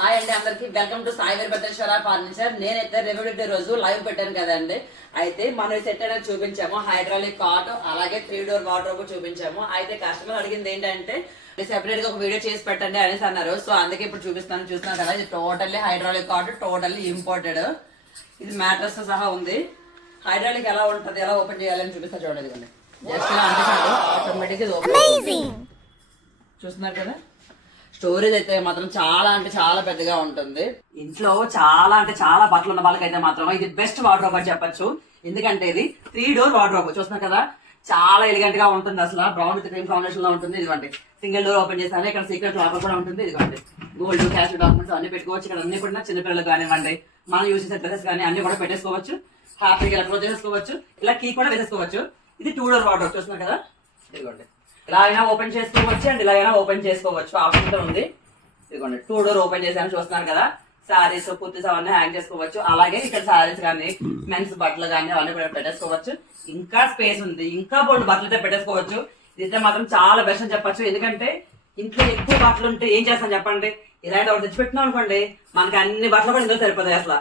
Hi అండి అందరికి welcome to Sai Veerabhadreswara furniture. నేనైతే రిపబ్లిక్ డే రోజు లైవ్ పెట్టాను కదండి. అయితే మనం సెట్ అనేది చూపించాము, హైడ్రాలిక్ కాట్ అలాగే 3 డోర్ వార్డ్రోబ్ చూపించాము. అయితే కస్టమర్ అడిగింది ఏంటంటే సెపరేట్ గా ఒక వీడియో చేసి పెట్టండి అనేసి అన్నారు. సో అందుకే ఇప్పుడు చూస్తున్నాను కదా. ఇది totally hydraulic cot, totally imported. ఇది మ్యాట్రస్ తో సహా ఉంది. హైడ్రాలిక్ ఎలా ఉంటది, ఎలా ఓపెన్ చేయాలని చూపిస్తా చూడండి. జస్ట్ ఇలా అంటే ఆటోమేటిక్ ఓపెన్ చూస్తున్నారు కదా. స్టోరేజ్ అయితే మాత్రం చాలా అంటే చాలా పెద్దగా ఉంటుంది. ఇంట్లో చాలా అంటే చాలా బట్టలు ఉన్న వాళ్ళకైతే మాత్రం ఇది బెస్ట్ వార్డ్రోబ్ అని చెప్పొచ్చు. ఎందుకంటే ఇది 3 డోర్ వార్డ్రోబ్ చూస్తున్నారు కదా, చాలా ఎలిగెంట్ గా ఉంటుంది. అసలు బ్రౌన్ విత్ క్రీమ్ కాంబినేషన్ లో ఉంటుంది. ఇదిగోండి సింగిల్ డోర్ ఓపెన్ చేస్తాను. ఇక్కడ సీక్రెట్ లాకర్ కూడా ఉంటుంది. ఇదిగోండి గోల్డ్ క్యాష్ డాక్యుమెంట్స్ అన్ని పెట్టుకోవచ్చు. ఇక్కడ అన్ని కూడా చిన్నపిల్లలు కానివ్వండి, మనం యూజ్ చేసే డ్రెస్సెస్ కానీ అన్ని కూడా పెట్టేసుకోవచ్చు. హ్యాపీగా ఇలా క్లోజ్ చేసుకోవచ్చు. ఇలా కీ కూడా వేసేసుకోవచ్చు. ఇది 2 డోర్ వార్డ్రోబ్ చూస్తున్నారు కదా. ఇదిగోండి ఇలా అయినా ఓపెన్ చేసుకోవచ్చు అండ్ ఇలా అయినా ఓపెన్ చేసుకోవచ్చు. ఆప్షన్ ఉంది. ఇదిగోండి 2 డోర్ ఓపెన్ చేసాను చూస్తున్నారు కదా. శారీస్ కుర్తీస్ అవన్నీ హ్యాంగ్ చేసుకోవచ్చు. అలాగే ఇక్కడ శారీస్ కానీ మెన్స్ బట్టలు కానీ అవన్నీ కూడా పెట్టేసుకోవచ్చు. ఇంకా స్పేస్ ఉంది. ఇంకా బోల్డ్ బట్టలు అయితే పెట్టేసుకోవచ్చు. ఇదైతే మాత్రం చాలా బెస్ట్ అని చెప్పొచ్చు. ఎందుకంటే ఇంట్లో ఎక్కువ బట్టలు ఉంటే ఏం చేస్తాం చెప్పండి, ఇలాంటి ఒకటి తెచ్చిపెట్టినాం అనుకోండి, మనకి అన్ని బట్టలు కూడా ఇందులో సరిపోతాయి అసలు.